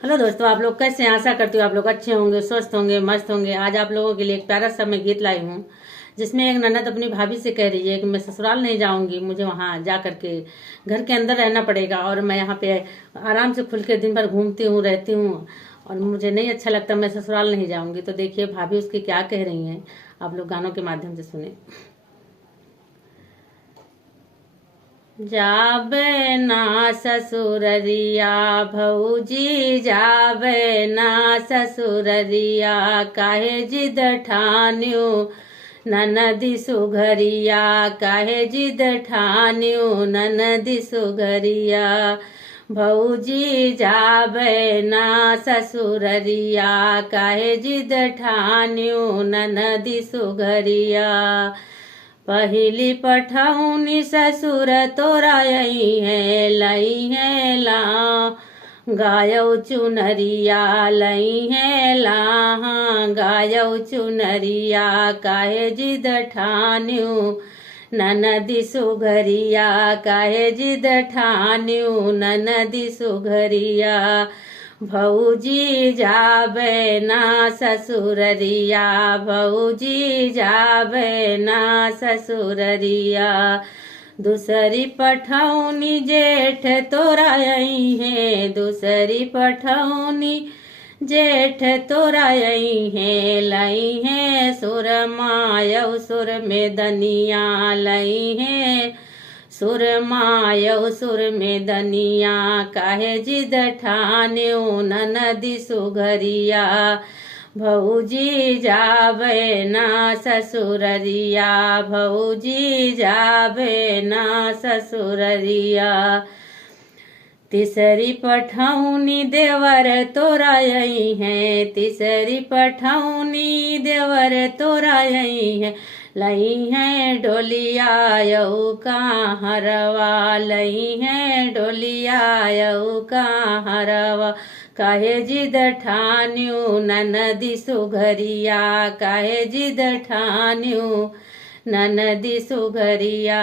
Hello दोस्तों, आप लोग कैसे हैं? आशा करती हूँ आप लोग अच्छे होंगे, स्वस्थ होंगे, मस्त होंगे। आज आप लोगों के लिए एक प्यारा सा मैं गीत लाई हूँ, जिसमें एक ननद अपनी भाभी से कह रही है कि मैं ससुराल नहीं जाऊंगी, मुझे वहाँ जा करके घर के अंदर रहना पड़ेगा और मैं यहाँ पे आराम से खुल के दिन भर घूमती हूँ, रहती हूँ और मुझे नहीं अच्छा लगता, मैं ससुराल नहीं जाऊंगी। तो देखिए भाभी उसकी क्या कह रही हैं, आप लोग गानों के माध्यम से सुने। जाबे ना ससुररिया भौजी, जाबे ना ससुररिया, काहे जिद ठान्यू ननदी सुघरिया, काहे जिद ठान्यू ननदी सुघरिया। भौजी जाबे ना ससुररिया, काहे जिद ठान्यू ननदी सुघरिया। पहली पठौनी ससुर तोरा यही है, लई है ला गायौ चुनरिया, लई है ला गायौ चुनरिया, काहे जिद ठान्यू ननदी सुघरिया, काहे जिद ठान्यू ननदी सुघरिया। भौजी जाबे ना ससुररिया, भौजी जाबे ना ससुररिया। दूसरी पठौनी जेठ तोरा यही है, दूसरी पठौनी जेठ तोरा यही है, लई है सुर मायौ सुर में दनिया, लई है सुर मायौ सुर में दनिया, काहे जिद ठान्यू ननदी सुघरिया। भौजी जाबे ना ससुररिया, भौजी जाबे ना ससुररिया। तीसरी पठौनी देवर तोरा यही है, तीसरी पठौनी देवर तोरा यही है, लई है डोलिया यऊ का हरवा, लई है डोलिया यऊ का हरवा, काहे जिद ठान्यू ननदी सुघरिया, काहे जिद ठान्यू ननदी सुघरिया।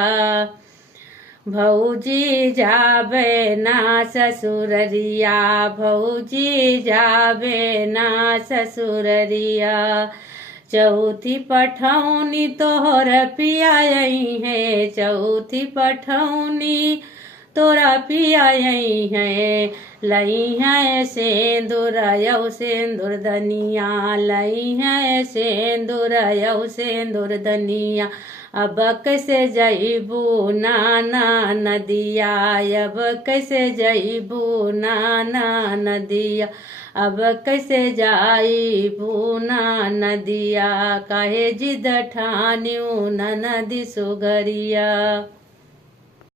भौजी जाबे ना ससुररिया, भौजी जाबे ना ससुररिया। चौथी पठौनी तोहर पिया यही है, चौथी पठौनी तोरा पिया यही है, लई है सेंदूर यौ सेंदूर दनिया, लई है सेंदूर यौ सेंदूर दनिया। अब कैसे जईबू नाना नदिया, अब कैसे जईबू नाना नदिया, अब कैसे जाईबू ना नदिया, काहे जिद ठान्यू ननदी सुघरिया।